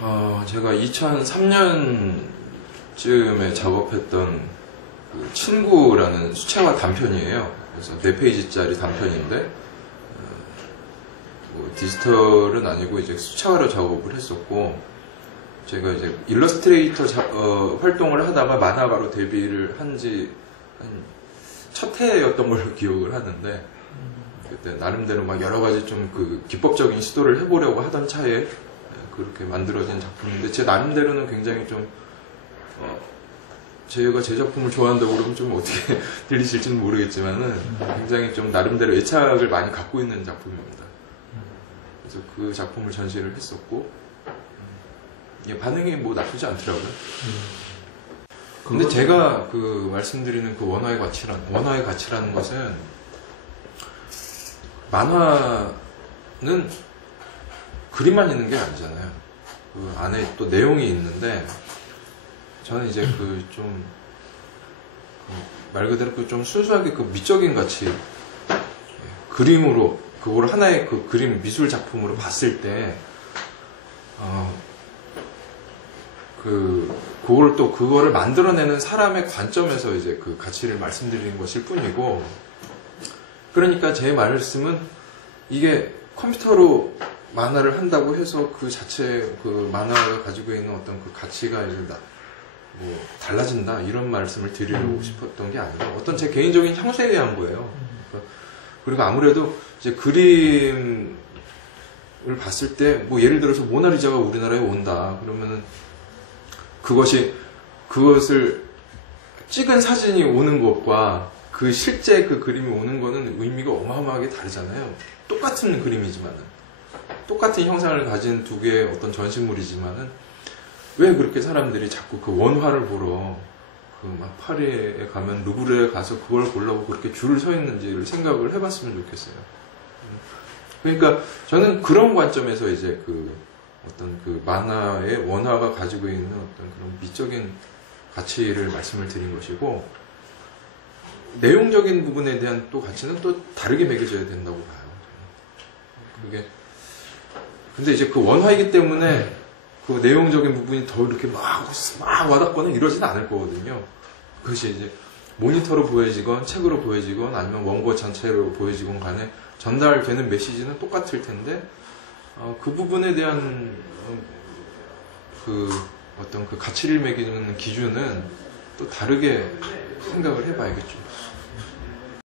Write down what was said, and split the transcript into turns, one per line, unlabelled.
어, 제가 2003년쯤에 작업했던 그 친구라는 수채화 단편이에요. 그래서 4페이지짜리 단편인데, 어, 뭐 디지털은 아니고 이제 수채화로 작업을 했었고, 제가 이제 일러스트레이터 자- 어, 활동을 하다가 만화가로 데뷔를 한지 첫 해였던 걸로 기억을 하는데, 그때 나름대로 막 여러 가지 좀 그 기법적인 시도를 해보려고 하던 차에 그렇게 만들어진 작품인데 제 나름대로는 굉장히 좀 어, 제가 제 작품을 좋아한다고 그러면 좀 어떻게 들리실지는 모르겠지만은 굉장히 좀 나름대로 애착을 많이 갖고 있는 작품입니다. 그래서 그 작품을 전시를 했었고 음, 예, 반응이 뭐 나쁘지 않더라고요. 근데 제가 그 말씀드리는 그 원화의 가치란 원화의 가치라는 것은 만화는 그림만 있는 게 아니잖아요. 그 안에 또 내용이 있는데 저는 이제 그좀말 그대로 그 좀 순수하게 그 미적인 예, 그림으로 그걸 하나의 그 그림 미술 작품으로 봤을 때 어, 그 그걸 또 그거를 만들어내는 사람의 관점에서 이제 그 가치를 말씀드리는 것일 뿐이고 그러니까 제 말씀은 이게 컴퓨터로 만화를 한다고 해서 그 자체 그 만화가 가지고 있는 어떤 그 가치가 이제 나- 뭐 달라진다 이런 말씀을 드리려고 싶었던 게 아니라 어떤 제 개인적인 향수에 대한 거예요. 그러니까 그리고 아무래도 이제 그림을 봤을 때 뭐 예를 들어서 모나리자가 우리나라에 온다. 그러면은 그것이 그것을 찍은 사진이 오는 것과 그 실제 그 그림이 오는 거는 의미가 어마어마하게 다르잖아요. 똑같은 그림이지만은 똑같은 형상을 가진 두 개의 어떤 전시물이지만은 왜 그렇게 사람들이 자꾸 그 원화를 보러 그막 파리에 가면 루브르에 가서 그걸 보려고 그렇게 줄을 서 있는지를 생각을 해봤으면 좋겠어요. 음. 그러니까 저는 그런 관점에서 이제 그 어떤 그 만화의 원화가 가지고 있는 어떤 그런 미적인 가치를 말씀을 드린 것이고 내용적인 부분에 대한 또 가치는 또 다르게 매겨져야 된다고 봐요. 그게 근데 이제 그 원화이기 때문에 그 내용적인 부분이 더 이렇게 막, 막 와닿거나 이러진 않을 거거든요. 그것이 이제 모니터로 보여지건 책으로 보여지건 아니면 원고 전체로 보여지건 간에 전달되는 메시지는 똑같을 텐데 어, 그 부분에 대한 어, 그 어떤 그 가치를 매기는 기준은 또 다르게 생각을 해봐야겠죠.